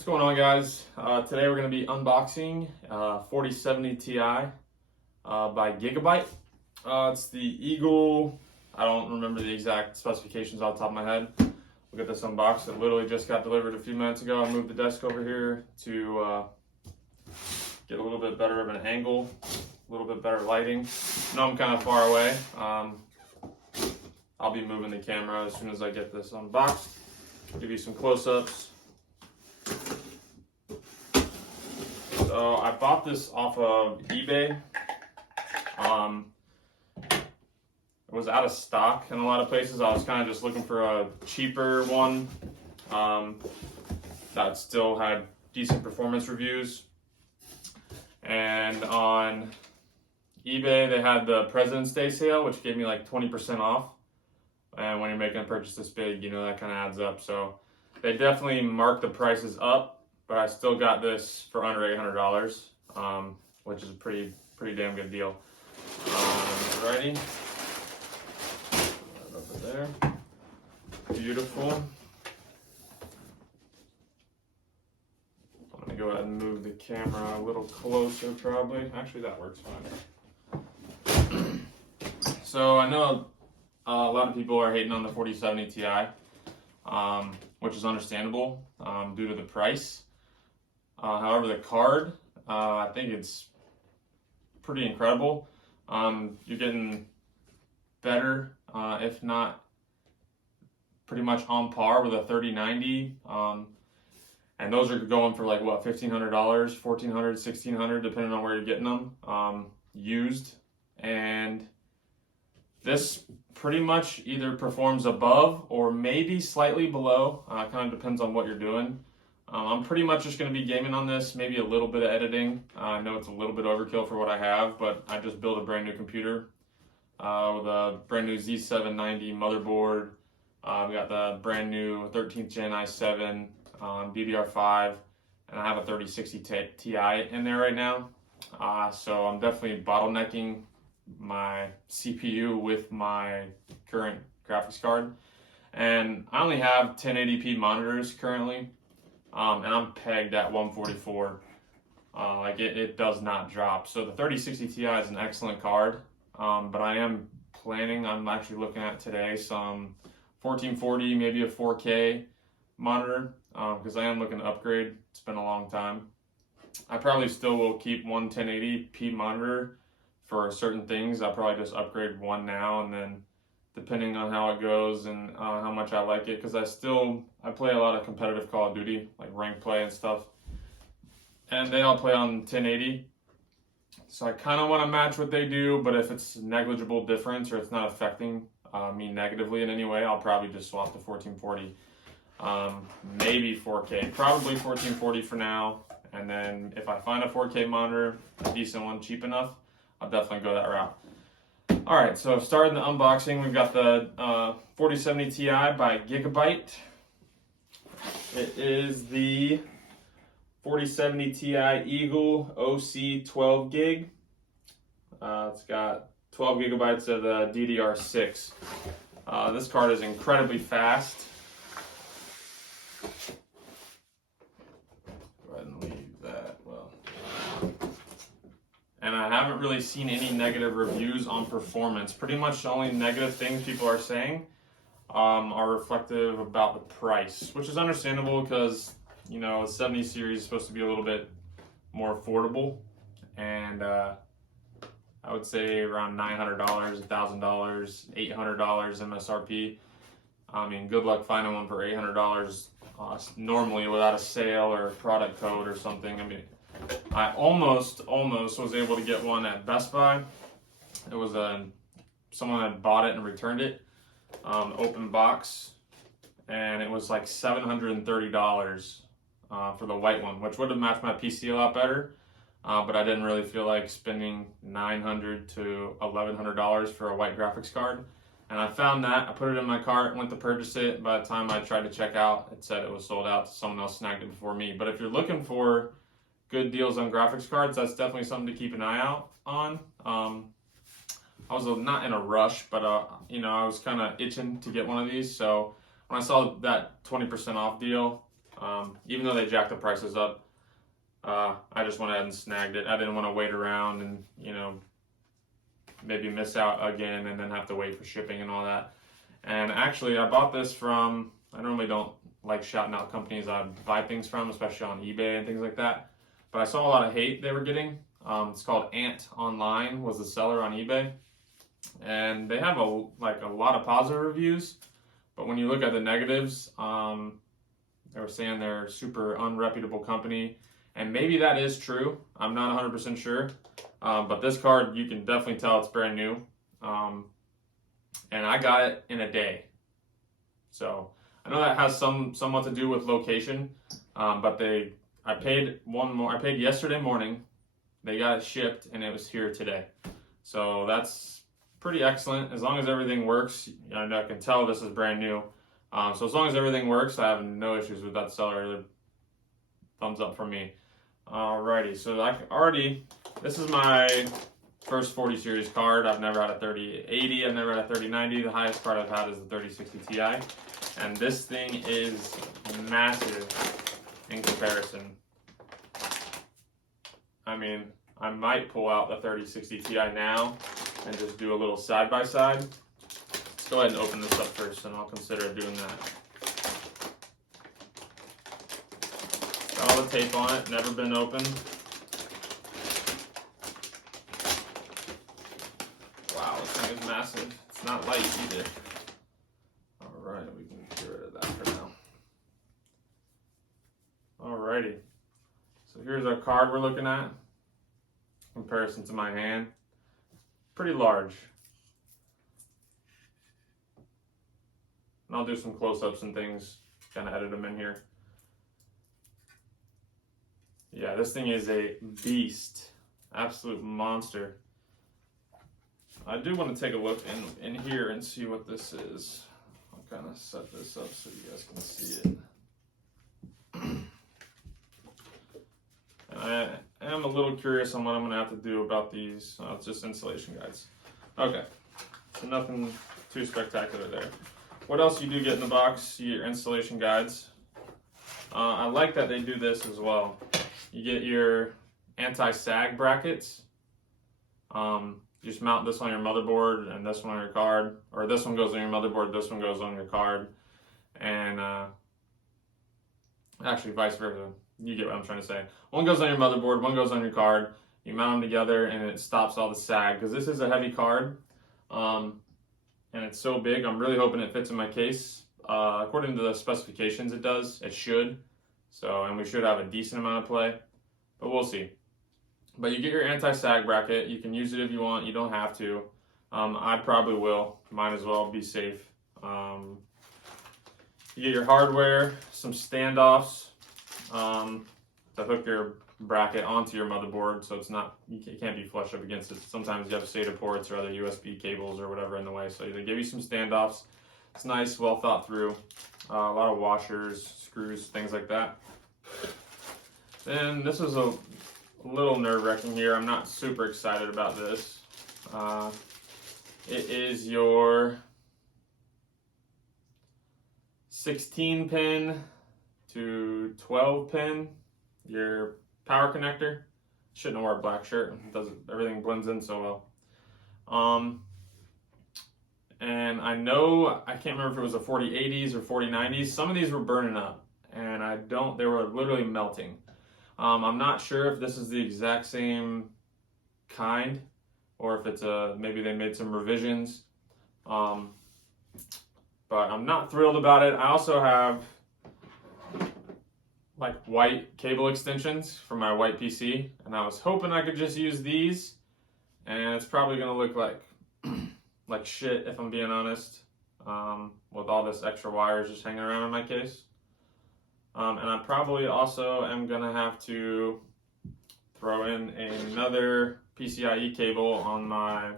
What's going on, guys? Today we're going to be unboxing 4070 Ti by Gigabyte. It's the Eagle. I don't remember the exact specifications off the top of my head. We'll get this unboxed. It literally just got delivered a few minutes ago. I moved the desk over here to get a little bit better of an angle, a little bit better lighting. I know I'm kind of far away. I'll be moving the camera as soon as I get this unboxed. Give you some close-ups. So I bought this off of eBay. It was out of stock in a lot of places. I was kind of just looking for a cheaper one that still had decent performance reviews. And on eBay, they had the President's Day sale, which gave me like 20% off. And when you're making a purchase this big, you know, that kind of adds up. So they definitely marked the prices up, but I still got this for under $800, which is a pretty damn good deal. Ready? Right over there. Beautiful. I'm gonna go ahead and move the camera a little closer, probably. Actually, that works fine. So I know a lot of people are hating on the 4070 Ti, which is understandable due to the price. However, the card, I think it's pretty incredible. You're getting better, if not pretty much on par with a 3090. And those are going for like, what, $1,500, $1,400, $1,600, depending on where you're getting them used. And this pretty much either performs above or maybe slightly below. Kind of depends on what you're doing. I'm pretty much just going to be gaming on this, maybe a little bit of editing. I know it's a little bit overkill for what I have, but I just built a brand new computer with a brand new Z790 motherboard. We got the brand new 13th gen i7 DDR5, and I have a 3060 Ti in there right now. So I'm definitely bottlenecking my CPU with my current graphics card, and I only have 1080p monitors currently, and I'm pegged at 144. Like it does not drop. So the 3060 Ti is an excellent card, but I'm actually looking at today some 1440, maybe a 4K monitor, because I am looking to upgrade. It's been a long time. I probably still will keep one 1080p monitor for certain things. I'll probably just upgrade one now, and then depending on how it goes and how much I like it, because I play a lot of competitive Call of Duty, like ranked play and stuff, and they all play on 1080. So I kind of want to match what they do, but if it's negligible difference or it's not affecting me negatively in any way, I'll probably just swap to 1440. Maybe 4K, probably 1440 for now, and then if I find a 4K monitor, a decent one, cheap enough, I'll definitely go that route. All right, so starting the unboxing, we've got the 4070 Ti by Gigabyte. It is the 4070 Ti Eagle OC 12 gig. It's got 12 gigabytes of the DDR6. This card is incredibly fast. Go ahead and leave that. Well. And I haven't really seen any negative reviews on performance. Pretty much the only negative things people are saying are reflective about the price, which is understandable because, you know, a 70 series is supposed to be a little bit more affordable. And I would say around $900, $1,000, $800 MSRP. I mean, good luck finding one for $800 normally without a sale or a product code or something. I mean, I almost was able to get one at Best Buy. It was someone had bought it and returned it, open box, and it was like $730 for the white one, which would have matched my PC a lot better. But I didn't really feel like spending $900 to $1,100 for a white graphics card. And I found that, I put it in my cart, went to purchase it. By the time I tried to check out, it said it was sold out. Someone else snagged it before me. But if you're looking for good deals on graphics cards, that's definitely something to keep an eye out on. I was not in a rush, but you know, I was kind of itching to get one of these. So when I saw that 20% off deal, Even though they jacked the prices up, I just went ahead and snagged it. I didn't want to wait around and, you know, maybe miss out again and then have to wait for shipping and all that. And actually, I bought this from, I normally don't like shouting out companies I buy things from, especially on eBay and things like that. But I saw a lot of hate they were getting. It's called Ant Online, was the seller on eBay. And they have a lot of positive reviews. But when you look at the negatives, they were saying they're a super unreputable company. And maybe that is true. I'm not 100% sure. But this card, you can definitely tell it's brand new. And I got it in a day. So I know that has somewhat to do with location. But I paid yesterday morning. They got it shipped and it was here today. So that's pretty excellent. As long as everything works, I can tell this is brand new. So as long as everything works, I have no issues with that seller. Thumbs up from me. Alrighty, so this is my first 40 series card. I've never had a 3080, I've never had a 3090. The highest card I've had is the 3060 Ti. And this thing is massive in comparison. I mean, I might pull out the 3060 Ti now and just do a little side-by-side. Let's go ahead and open this up first and I'll consider doing that. Got all the tape on it, never been opened. Wow, this thing is massive. It's not light either. Alright, we can get rid of that for now. Alrighty. So here's our card we're looking at. In comparison to my hand. Pretty large. And I'll do some close-ups and things, kind of edit them in here. Yeah, this thing is a beast. Absolute monster. I do want to take a look in here and see what this is. I'll kind of set this up so you guys can see it. I am a little curious on what I'm going to have to do about these. It's just installation guides. Okay, so nothing too spectacular there. What else you do get in the box? Your installation guides. I like that they do this as well. You get your anti-sag brackets. You just mount this on your motherboard and this one on your card. Or this one goes on your motherboard, this one goes on your card. And actually vice versa. You get what I'm trying to say. One goes on your motherboard, one goes on your card. You mount them together and it stops all the sag. Because this is a heavy card. And it's so big, I'm really hoping it fits in my case. According to the specifications it does. It should. So, and we should have a decent amount of play. But we'll see. But you get your anti-sag bracket. You can use it if you want. You don't have to. I probably will. Might as well be safe. You get your hardware, some standoffs. To hook your bracket onto your motherboard so you can't be flush up against it. Sometimes you have SATA ports or other USB cables or whatever in the way, so they give you some standoffs. It's nice, well thought through. A lot of washers, screws, things like that. Then this is a little nerve-wracking here. I'm not super excited about this. It is your 16 pin to 12 pin, your power connector. Shouldn't have worn a black shirt. Everything blends in so well. And I know, I can't remember if it was the 4080s or 4090s. Some of these were burning up and they were literally melting. I'm not sure if this is the exact same kind or if it's maybe they made some revisions. But I'm not thrilled about it. I also have like white cable extensions for my white PC, and I was hoping I could just use these, and it's probably gonna look like shit if I'm being honest, with all this extra wires just hanging around in my case. And I probably also am gonna have to throw in another PCIe cable on my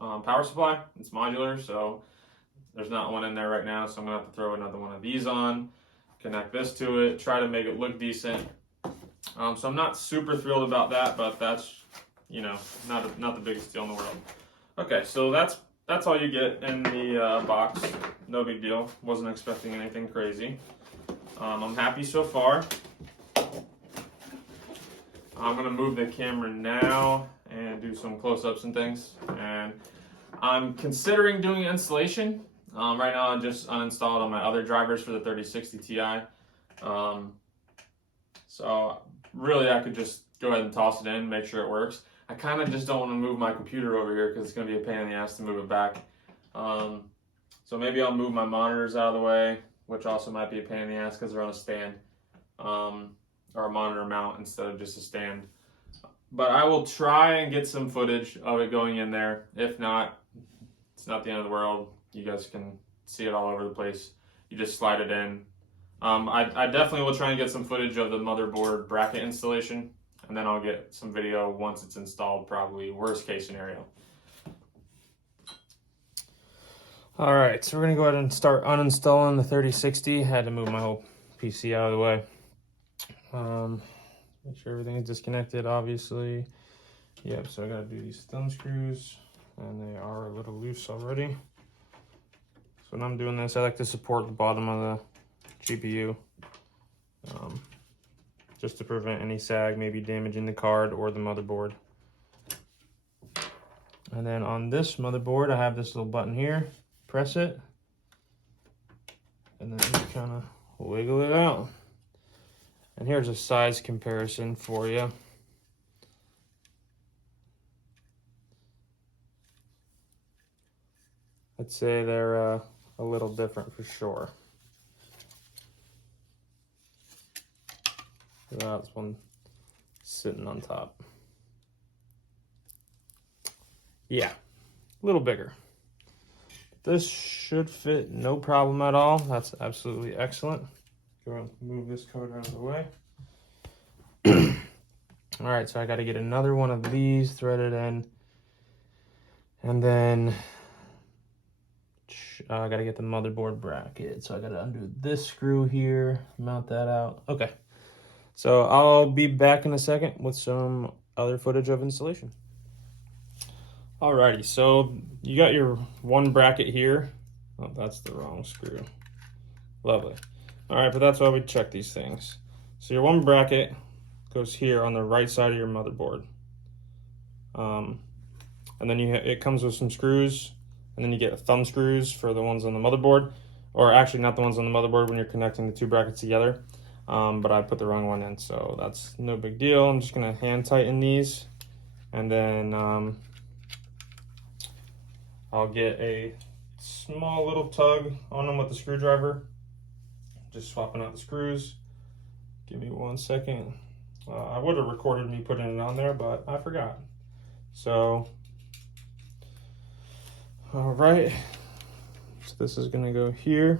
power supply. It's modular, so there's not one in there right now, so I'm gonna have to throw another one of these on. Connect this to it, try to make it look decent. So I'm not super thrilled about that, but that's, not the biggest deal in the world. Okay, so that's all you get in the box. No big deal. Wasn't expecting anything crazy. I'm happy so far. I'm gonna move the camera now and do some close-ups and things. And I'm considering doing installation. Right now I just uninstalled on my other drivers for the 3060 Ti. So really I could just go ahead and toss it in, make sure it works. I kind of just don't want to move my computer over here because it's going to be a pain in the ass to move it back. So maybe I'll move my monitors out of the way, which also might be a pain in the ass because they're on a stand, or a monitor mount instead of just a stand. But I will try and get some footage of it going in there. If not, it's not the end of the world. You guys can see it all over the place. You just slide it in. I definitely will try and get some footage of the motherboard bracket installation, and then I'll get some video once it's installed, probably worst case scenario. All right, so we're gonna go ahead and start uninstalling the 3060. Had to move my whole PC out of the way. Make sure everything is disconnected, obviously. Yep, so I gotta do these thumb screws, and they are a little loose already. So when I'm doing this, I like to support the bottom of the GPU, just to prevent any sag, maybe damaging the card or the motherboard. And then on this motherboard, I have this little button here. Press it, and then just kind of wiggle it out. And here's a size comparison for you. I'd say they're a little different for sure. That's one sitting on top. Yeah, a little bigger. This should fit no problem at all. That's absolutely excellent. Go ahead and move this card out of the way. All right, so I got to get another one of these threaded in. And then I got to get the motherboard bracket. So I got to undo this screw here, mount that out. Okay. So I'll be back in a second with some other footage of installation. Alrighty, so you got your one bracket here. Oh, that's the wrong screw. Lovely. Alright, but that's why we check these things. So your one bracket goes here on the right side of your motherboard. And then it comes with some screws, and then you get thumb screws for the ones on the motherboard. Or actually not the ones on the motherboard when you're connecting the two brackets together. But I put the wrong one in, so that's no big deal. I'm just gonna hand tighten these, and then I'll get a small little tug on them with the screwdriver. Just swapping out the screws. Give me 1 second. I would have recorded me putting it on there, but I forgot. So, all right. So this is gonna go here,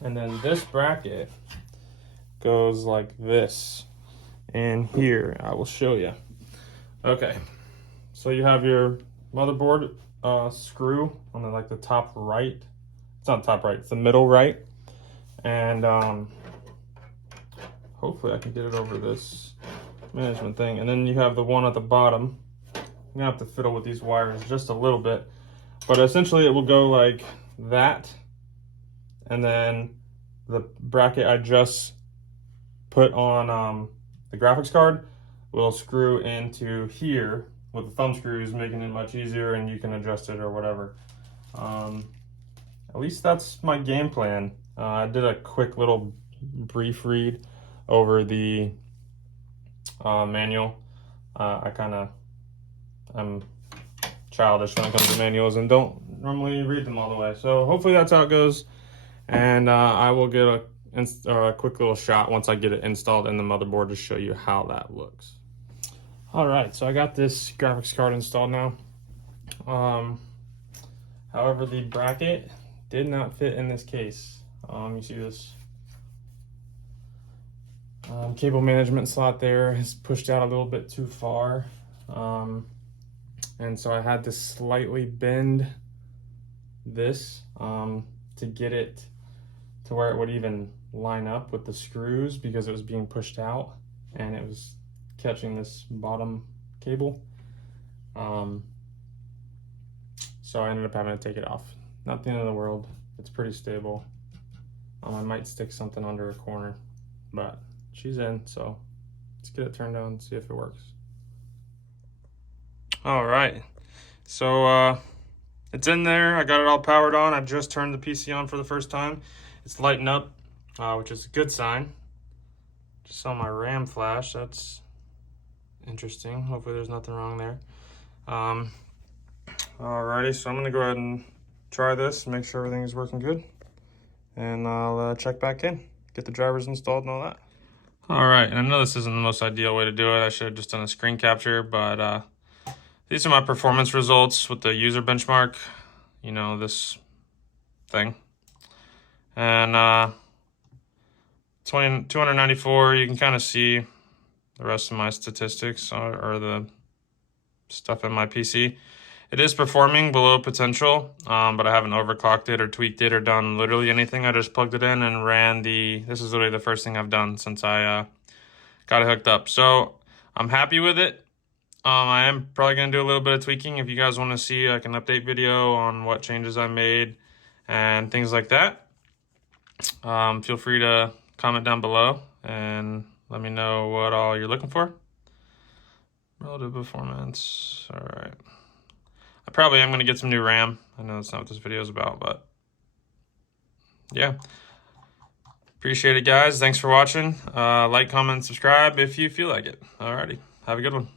and then this bracket goes like this, and here I will show you. Okay, so you have your motherboard screw on the top right. It's not top right, it's the middle right, and hopefully I can get it over this management thing. And then you have the one at the bottom. I'm gonna have to fiddle with these wires just a little bit, but essentially it will go like that, and then the bracket I just put on the graphics card will screw into here with the thumb screws, making it much easier, and you can adjust it or whatever. At least that's my game plan. I did a quick little brief read over the manual. I'm childish when it comes to manuals and don't normally read them all the way. So hopefully that's how it goes. And I will get a quick little shot once I get it installed in the motherboard to show you how that looks. All right, so I got this graphics card installed now. However, the bracket did not fit in this case. You see this cable management slot there is pushed out a little bit too far. And so I had to slightly bend this to get it to where it would even line up with the screws, because it was being pushed out and it was catching this bottom cable. So I ended up having to take it off. Not the end of the world. It's pretty stable. I might stick something under a corner, but she's in, so let's get it turned on and see if it works. All right, so it's in there. I got it all powered on. I just turned the PC on for the first time. It's lighting up, which is a good sign. Just saw my RAM flash. That's interesting. Hopefully there's nothing wrong there. Alrighty, so I'm gonna go ahead and try this, make sure everything is working good, and I'll check back in, get the drivers installed and all that. Alright, and I know this isn't the most ideal way to do it. I should have just done a screen capture, but these are my performance results with the user benchmark, you know, this thing. And 294, you can kind of see the rest of my statistics or the stuff in my PC. It is performing below potential, but I haven't overclocked it or tweaked it or done literally anything. I just plugged it in and ran this is literally the first thing I've done since I got it hooked up. So I'm happy with it. I am probably going to do a little bit of tweaking. If you guys want to see like an update video on what changes I made and things like that, feel free to comment down below and let me know what all you're looking for. Relative performance, all right. I probably am going to get some new RAM. I know that's not what this video is about, but yeah. Appreciate it, guys. Thanks for watching. Like, comment, subscribe if you feel like it. Alrighty, have a good one.